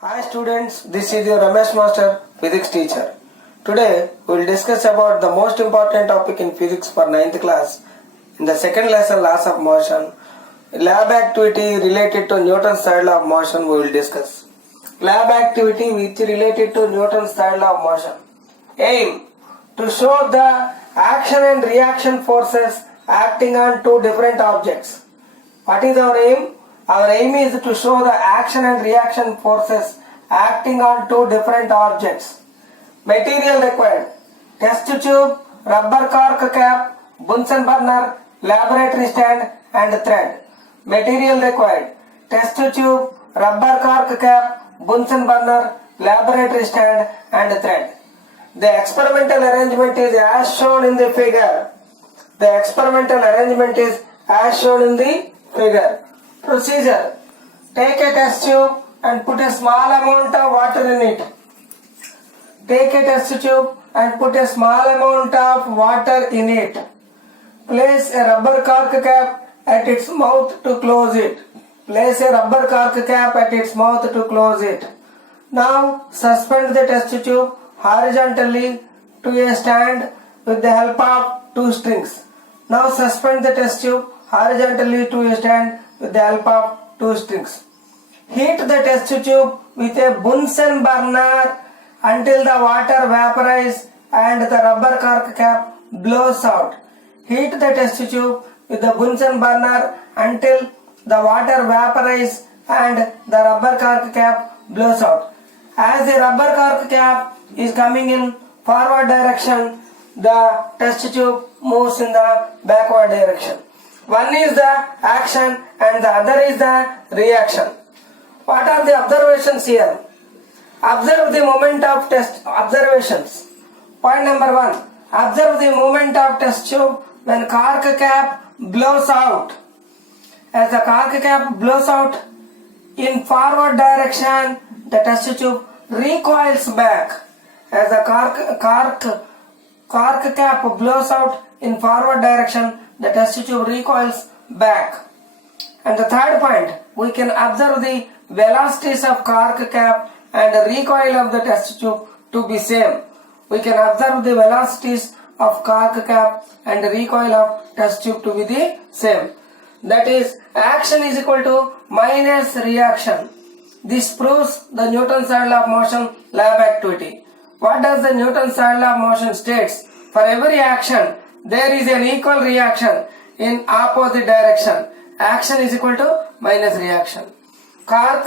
Hi students, this is your Ramesh Master, physics teacher. Today we will discuss about the most important topic in physics for 9th class. In the second lesson, laws of motion, lab activity related to Newton's third law of motion we will discuss. Lab activity which related to Newton's third law of motion. Aim to show the action and reaction forces acting on two different objects. What is our aim? Our aim is to show the action and reaction forces acting on two different objects. Material required: test tube, rubber cork cap, Bunsen burner, laboratory stand and thread. Material required: test tube, rubber cork cap, Bunsen burner, laboratory stand and thread. The experimental arrangement is as shown in the figure. The experimental arrangement is as shown in the figure. Procedure: take a test tube and put a small amount of water in it. Take a test tube and put a small amount of water in it. Place a rubber cork cap at its mouth to close it. Place a rubber cork cap at its mouth to close it. Now suspend the test tube horizontally to a stand with the help of two strings. Now suspend the test tube horizontally to a stand with the help of two strings. Heat the test tube with a Bunsen burner until the water vaporizes and the rubber cork cap blows out. Heat the test tube with the Bunsen burner until the water vaporizes and the rubber cork cap blows out. As the rubber cork cap is coming in forward direction, the test tube moves in the backward direction. One is the action and the other is the reaction. What are the observations here? Observe the moment of test observations. Point number 1. Observe the movement of test tube when cork cap blows out. As the cork cap blows out in forward direction, the test tube recoils back. As the cork cap blows out in forward direction, the test tube recoils back. And the third point, we can observe the velocities of cork cap and the recoil of the test tube to be same. We can observe the velocities of cork cap and the recoil of test tube to be the same. That is, action is equal to minus reaction. This proves the Newton's third law of motion lab activity. What does the Newton's third law of motion states? For every action, there is an equal reaction in opposite direction. Action is equal to minus reaction. Cork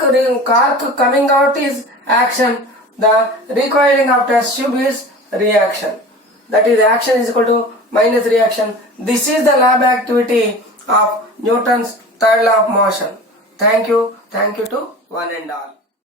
coming out is action. The recoiling of test tube is reaction. That is, action is equal to minus reaction. This is the lab activity of Newton's third law of motion. Thank you. Thank you to one and all.